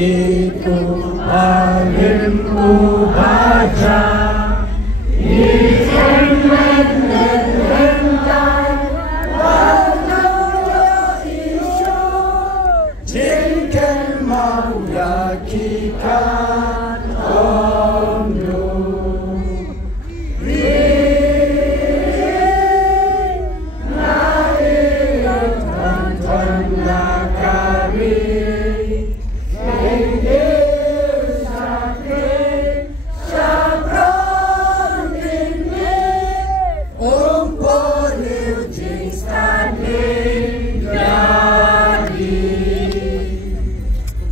hatiku paling ku baca. Jingken mau yakikan omnu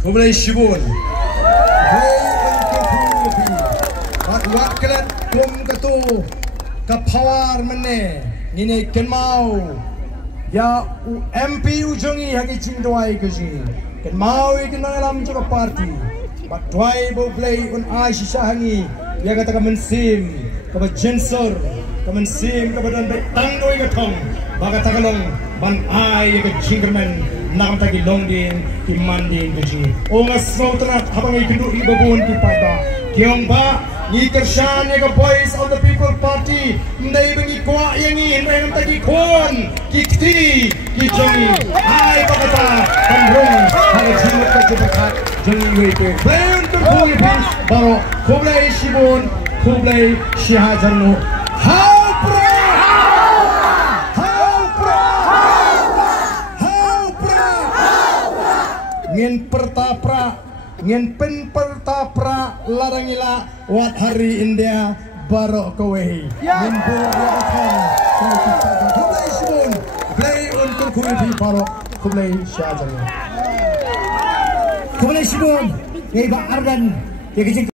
Mulai Shibun, buat kelat kum ketu kapawar mene, ini kenmau ya MP ujongi hagi cingdoai keji, kenmau ikan dalam juga parti, buat doai boblei un aishi shahangi, ya kata kemensim, kebat jensor, kemensim kebadan betangdoi ketong, baga tagalong ban ai ke jingkerman. Nakam tagi longdin ki mandin keji o ngasau tenat habang ikindu ibabun ki pada kiong ba ni kershan ya Voice of the People Party ndai bengi kwa yangi ndai ngam tagi kon ki kti ki jongi ai bakata pandrong hale jimot ka jebakat jongi wete bayon ko kuwi pin baro kublai shibun kublai shihajarno ngin pertapra ngin pen pertapra larangila wat hari India baro kowehi ngin buatan kublai shibun play untuk kuwi baro kublai shajan kublai shibun ngei ba argan